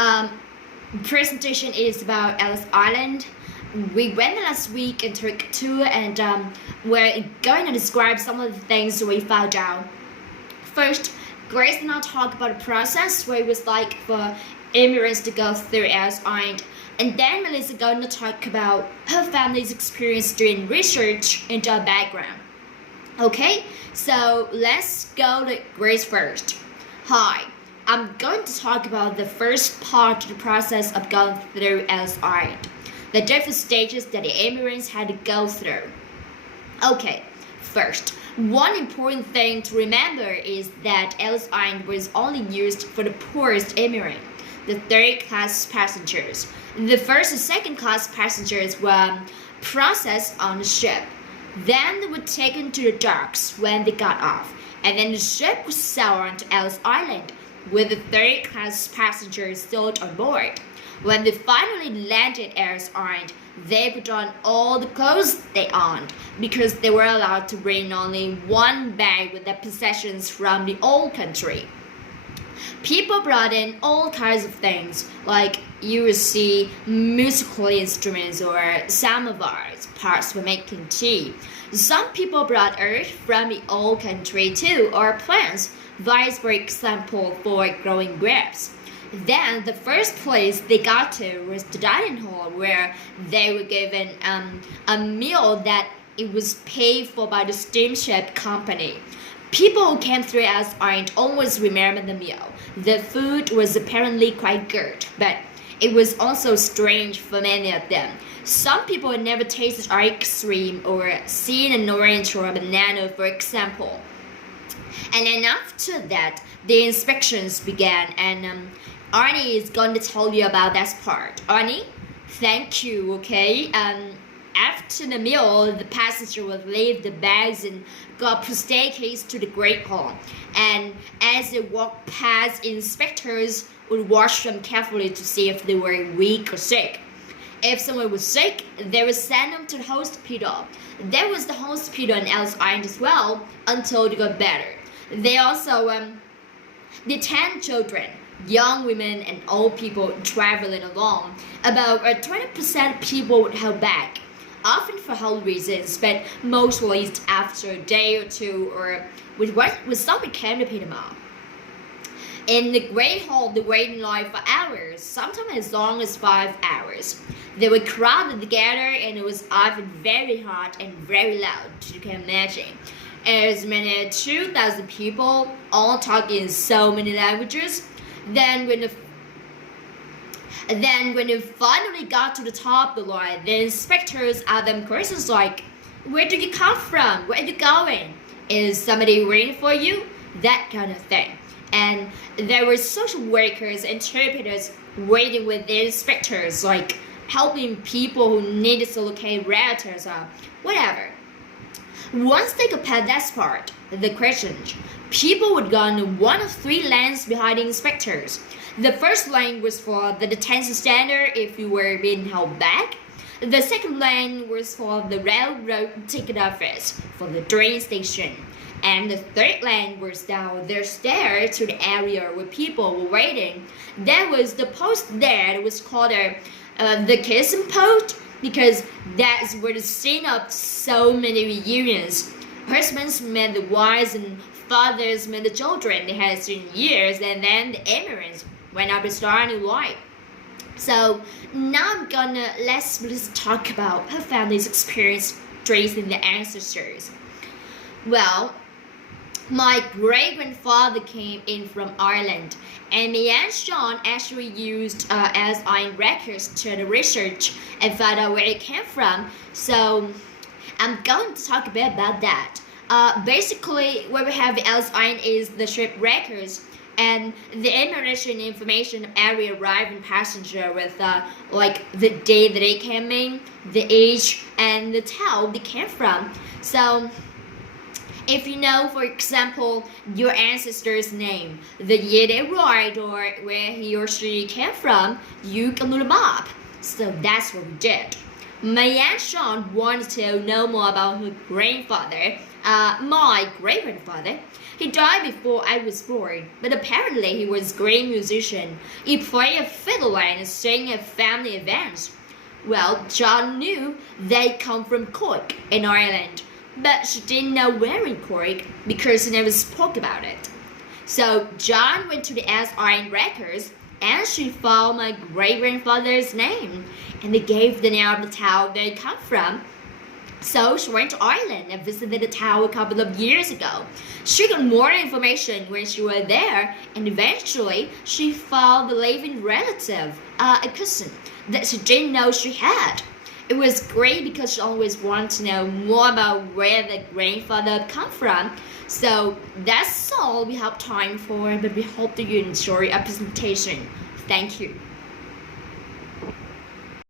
Um, Presentation is about Ellis Island. We went there last week and took a tour, and we're going to describe some of the things we found out. First, Grace and I talk about the process, what it was like for immigrants to go through Ellis Island. And then Melissa going to talk about her family's experience doing research into our background. Okay, so let's go to Grace first. Hi, I'm going to talk about the first part of the process of going through Ellis Island, the different stages that the immigrants had to go through. Okay, first, one important thing to remember is that Ellis Island was only used for the poorest immigrant, the third-class passengers. The first and second-class passengers were processed on the ship. Then they were taken to the docks when they got off, and then the ship was sailed on to Ellis Island, with the third-class passengers still on board. When they finally landed at Ellis Island, they put on all the clothes they owned because they were allowed to bring only one bag with their possessions from the old country. People brought in all kinds of things, like you would see musical instruments or samovars, parts for making tea. Some people brought earth from the old country too, or plants, vines for example for growing grapes. Then the first place they got to was the dining hall, where they were given a meal that it was paid for by the steamship company. People who came through Ellis Island always remember the meal. The food was apparently quite good, but it was also strange for many of them. Some people had never tasted ice cream or seen an orange or a banana, for example. And then after that, the inspections began, and Arnie is going to tell you about that part. Arnie, thank you, okay? After the meal, the passenger would leave the bags and go up the staircase to the Great Hall. And as they walked past, inspectors would watch them carefully to see if they were weak or sick. If someone was sick, they would send them to the hospital. There was the hospital in Ellis Island as well until they got better. They also detained children, young women, and old people traveling along. About 20% of people would hold back, often for health reasons, but mostly after a day or two, or with some became to pay them off. In the Great Hall, the waiting line for hours, sometimes as long as 5 hours. They were crowded together, and it was often very hot and very loud, you can imagine. As many as 2,000 people, all talking in so many languages. Then when they finally got to the top of the line, the inspectors asked them questions like, where do you come from? Where are you going? Is somebody waiting for you? That kind of thing. And there were social workers, interpreters waiting with the inspectors, like helping people who needed to locate relatives or whatever. Once they got past that part, the questions, people would go on one of 3 lanes behind the inspectors. The first lane was for the detention center if you were being held back. The second lane was for the railroad ticket office, for the train station. And the third lane was down the stairs to the area where people were waiting. There was the post there that was called the kissing post, because that's where the scene of so many reunions. Husbands met the wives and fathers met the children they had seen in years, and then the immigrants went up to start a new life. So now let's talk about her family's experience tracing the ancestors. Well, my great-grandfather came in from Ireland, and me and Sean actually used Ellis Island records to the research and found out where it came from. So I'm going to talk a bit about that. Basically, what we have in Ellis Island is the ship records and the immigration information of every arriving passenger with like the day that they came in, the age, and the town they came from. So if you know, for example, your ancestor's name, the year they arrived, or where he or she came from, you can look them up. So that's what we did. My Aunt Sean wanted to know more about her grandfather, My great-grandfather, he died before I was born, but apparently he was a great musician. He played a fiddle and sang at family events. Well, John knew they come from Cork in Ireland, but she didn't know where in Cork because he never spoke about it. So John went to the SRN records and she found my great-grandfather's name, and they gave the name of the town they come from. So she went to Ireland and visited the town a couple of years ago. She got more information when she was there, and eventually she found a living relative, a cousin, that she didn't know she had. It was great because she always wanted to know more about where the grandfather come from. So that's all we have time for, but we hope that you enjoy our presentation. Thank you.